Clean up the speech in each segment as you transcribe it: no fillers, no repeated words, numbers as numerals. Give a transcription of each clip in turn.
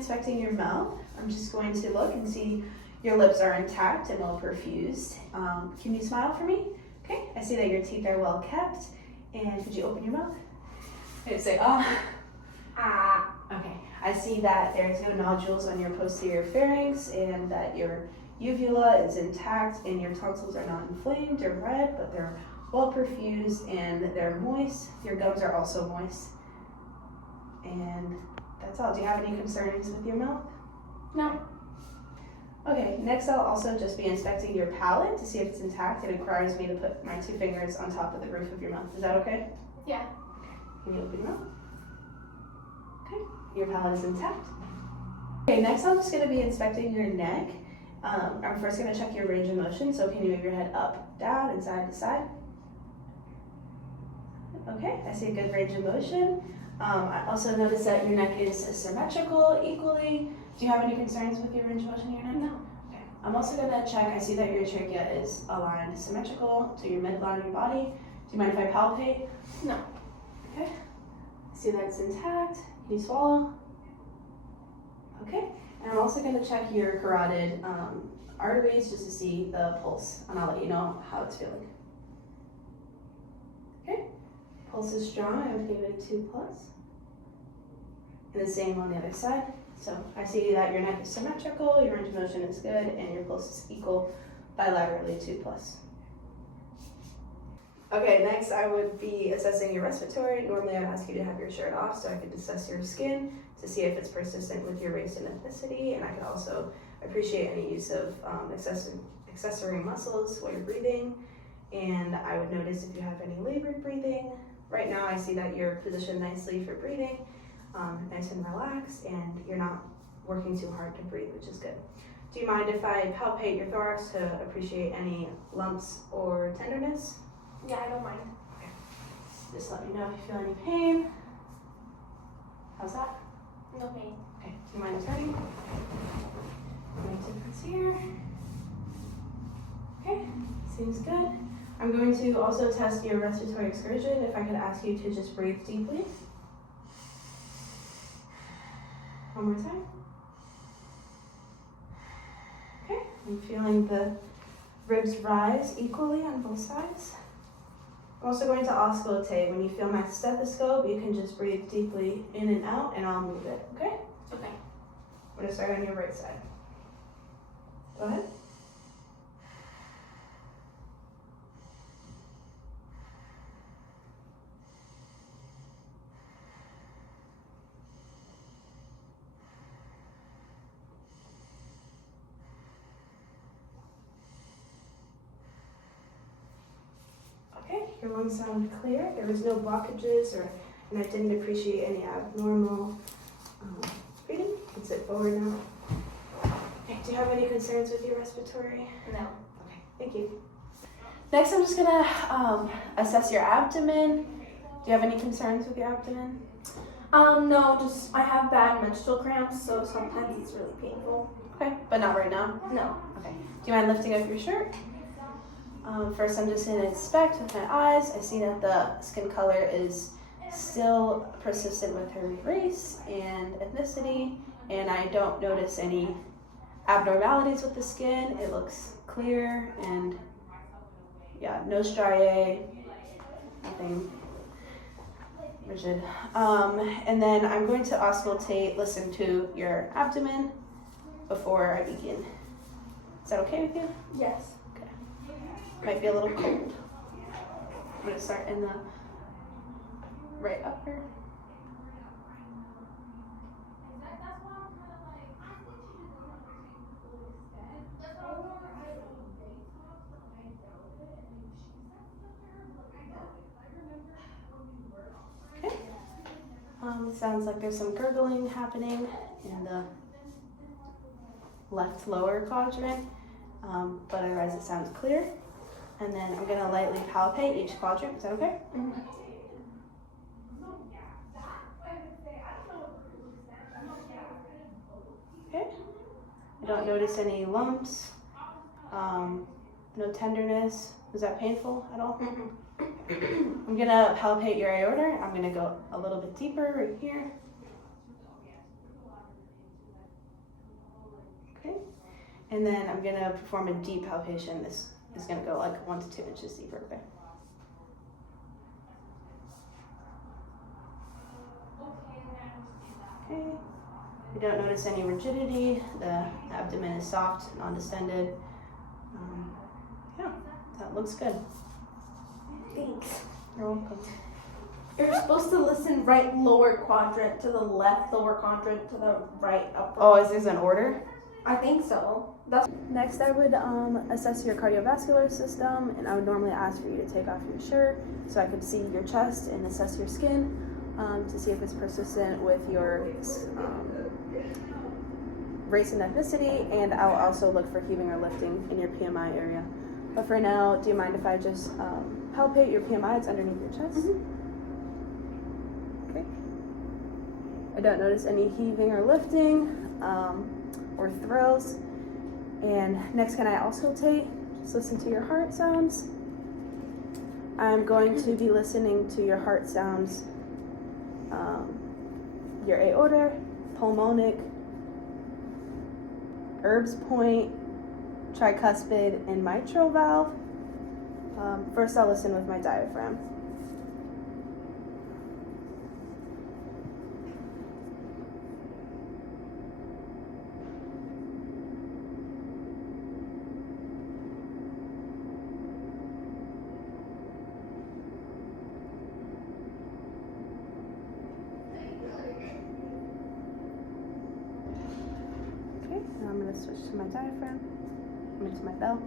inspecting your mouth. I'm just going to look and see your lips are intact and well perfused. Can you smile for me? Okay, I see that your teeth are well kept. And could you open your mouth? And say, ah. Ah. Okay, I see that there's no nodules on your posterior pharynx and that your uvula is intact and your tonsils are not inflamed or red, but they're well perfused and they're moist. Your gums are also moist. And that's all. Do you have any concerns with your mouth? No. Okay, next I'll also just be inspecting your palate to see if it's intact. It requires me to put my 2 fingers on top of the roof of your mouth. Is that okay? Yeah. Okay, can you open your mouth? Okay, your palate is intact. Okay, next I'm just going to be inspecting your neck. I'm first going to check your range of motion, so can you move your head up, down, and side to side? Okay, I see a good range of motion. I also notice that your neck is symmetrical equally. Do you have any concerns with your range of motion in your neck? No. Okay. I'm also going to check, I see that your trachea is aligned symmetrical to your midline of your body. Do you mind if I palpate? No. Okay. I see that it's intact. Can you swallow? Okay. And I'm also going to check your carotid arteries just to see the pulse, and I'll let you know how it's feeling. Okay. Pulse is strong. I would give it a 2+. And the same on the other side. So I see that your neck is symmetrical, your range of motion is good, and your pulse is equal bilaterally 2+. Okay, next I would be assessing your respiratory. Normally I'd ask you to have your shirt off so I could assess your skin to see if it's persistent with your race and ethnicity, and I could also appreciate any use of accessory muscles while you're breathing, and I would notice if you have any labored breathing. Right now I see that you're positioned nicely for breathing. Nice and relaxed, and you're not working too hard to breathe, which is good. Do you mind if I palpate your thorax to appreciate any lumps or tenderness? Yeah, I don't mind. Okay. Just let me know if you feel any pain. How's that? No pain. Okay, do you mind turning? Make difference here. Okay, seems good. I'm going to also test your respiratory excursion. If I could ask you to just breathe deeply. One more time. Okay, I'm feeling the ribs rise equally on both sides. I'm also going to auscultate. When you feel my stethoscope, you can just breathe deeply in and out, and I'll move it, okay? Okay. I'm going to start on your right side. Go ahead. Okay, your lungs sound clear. There was no blockages, and I didn't appreciate any abnormal breathing. You can sit forward now. Okay, do you have any concerns with your respiratory? No. Okay, thank you. Next, I'm just gonna assess your abdomen. Do you have any concerns with your abdomen? No, just I have bad menstrual cramps, so sometimes it's really painful. Okay, but not right now? No. Okay. Do you mind lifting up your shirt? First, I'm just going to inspect with my eyes. I see that the skin color is still persistent with her race and ethnicity, and I don't notice any abnormalities with the skin. It looks clear, and yeah, no striae, nothing rigid. And then I'm going to auscultate, listen to your abdomen before I begin. Is that okay with you? Yes. Might be a little cold. I'm going to start in the right upper. Okay. It sounds like there's some gurgling happening in the left lower quadrant, but otherwise it sounds clear. And then I'm going to lightly palpate each quadrant. Is that okay? Mm-hmm. Okay. I don't notice any lumps, no tenderness. Was that painful at all? Mm-hmm. I'm going to palpate your aorta. I'm going to go a little bit deeper right here. And then I'm gonna perform a deep palpation. This is gonna go like 1 to 2 inches deeper, okay? Okay. You don't notice any rigidity. The abdomen is soft, non-distended. Yeah, that looks good. Thanks. You're welcome. You're supposed to listen right lower quadrant to the left lower quadrant to the right upper. Oh, is this an order? I think so. That's Next, I would assess your cardiovascular system, and I would normally ask for you to take off your shirt so I could see your chest and assess your skin to see if it's persistent with your race and ethnicity, and I'll also look for heaving or lifting in your PMI area. But for now, do you mind if I just palpate your PMI? It's underneath your chest. Okay. I don't notice any heaving or lifting or thrills. And next, can I auscultate? Just listen to your heart sounds. I'm going to be listening to your heart sounds, your aorta, pulmonic, Erb's point, tricuspid, and mitral valve. First, I'll listen with my diaphragm. Okay, now I'm going to switch to my diaphragm, to my bell.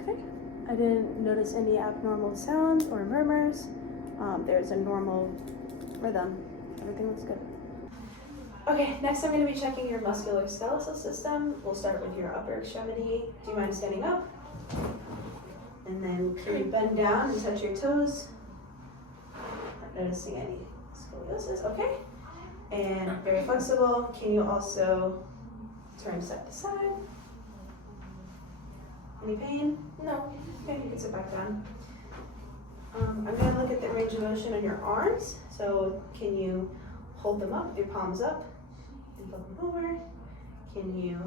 Okay, I didn't notice any abnormal sounds or murmurs. There's a normal rhythm. Everything looks good. Okay, next I'm going to be checking your musculoskeletal system. We'll start with your upper extremity. Do you mind standing up? And then can you bend down and touch your toes? Not noticing any scoliosis. Okay. And very flexible. Can you also turn side to side? Any pain? no. Okay, you can sit back down. I'm going to look at the range of motion on your arms. So can you hold them up, your palms up, and flip them over? Can you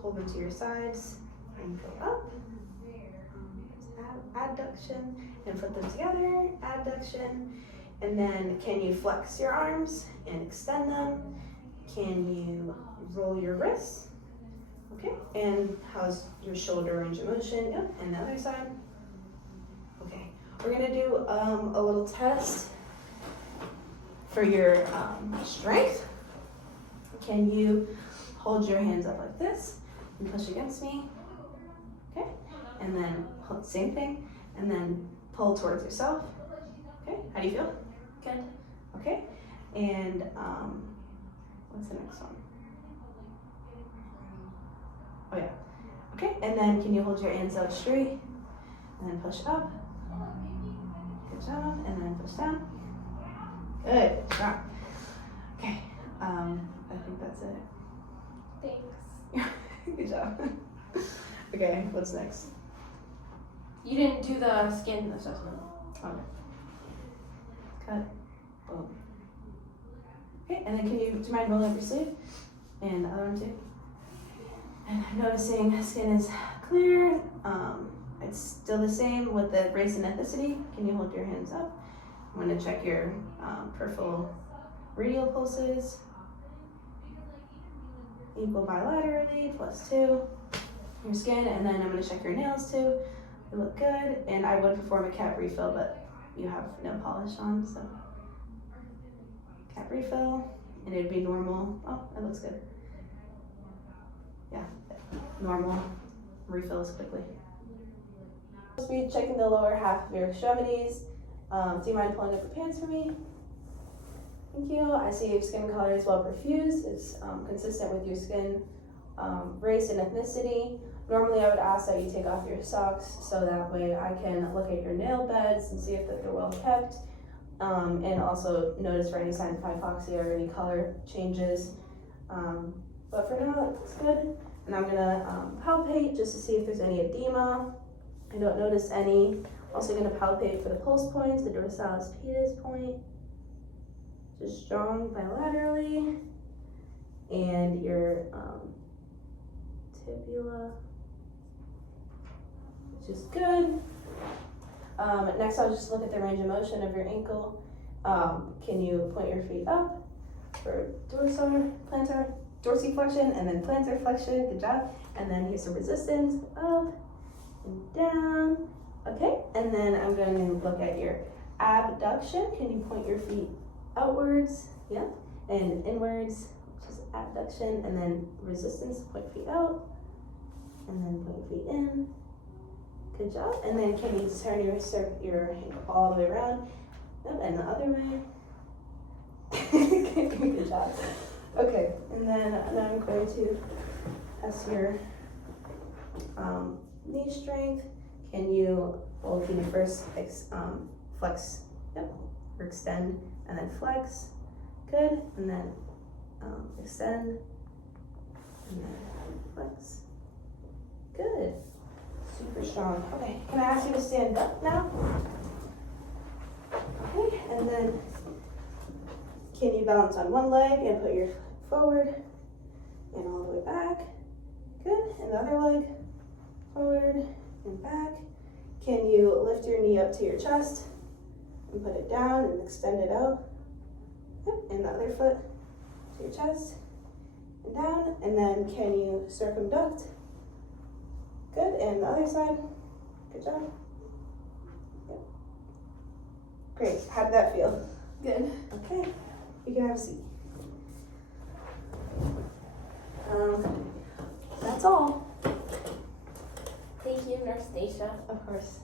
hold them to your sides and go up? Adduction, and flip them together, adduction. And then can you flex your arms and extend them? Can you roll your wrists? Okay, and how's your shoulder range of motion? Yep, and the other side. Okay, we're gonna do a little test for your strength. Can you hold your hands up like this and push against me? Okay, and then same thing, and then pull towards yourself. Okay, how do you feel? Good. Okay, and what's the next one? Oh yeah. Okay, and then can you hold your hands out straight and then push up? Good job, and then push down. Good job. Okay, I think that's it. Thanks. Good job. Okay, what's next? You didn't do the skin assessment. Okay. Cut. Boom. Okay, and then do you mind rolling up your sleeve? And the other one too. And I'm noticing skin is clear. It's still the same with the race and ethnicity. Can you hold your hands up? I'm going to check your peripheral radial pulses. Equal bilaterally, +2. Your skin, and then I'm going to check your nails too. They look good, and I would perform a cap refill, but you have no polish on, so cap refill, and it'd be normal. Oh, that looks good. Yeah, normal refills quickly. Supposed to be checking the lower half of your extremities. Do you mind pulling up your pants for me? Thank you. I see your skin color is well perfused. It's consistent with your skin race and ethnicity. Normally I would ask that you take off your socks so that way I can look at your nail beds and see if they're well kept, and also notice for any signs of hypoxia or any color changes. but for now it looks good. And I'm gonna palpate just to see if there's any edema. I don't notice any. Also gonna palpate for the pulse points, the dorsalis pedis point, just strong bilaterally, and your tibula, which is good. Next I'll just look at the range of motion of your ankle. Can you point your feet up for plantar dorsiflexion and then plantar flexion, good job. And then here's some resistance, up and down. Okay, and then I'm going to look at your abduction. Can you point your feet outwards? Yeah, and inwards, which is abduction, and then resistance, point feet out, and then point feet in. Good job. And then can you turn your ankle all the way around? Yep, and the other way. Good job. Okay, and then now I'm going to test your knee strength. Can you first flex, yep, or extend, and then flex, good, and then extend, and then flex, good, super strong. Okay, can I ask you to stand up now? Okay, and then can you balance on one leg and put your foot forward and all the way back, good, and the other leg, forward and back. Can you lift your knee up to your chest and put it down and extend it out? Yep, and the other foot to your chest and down. And then can you circumduct? Good, and the other side. Good job. Yep. Great, how did that feel? Good. Okay, you can have a seat. That's all. Thank you, Nurse Stacia. Of course.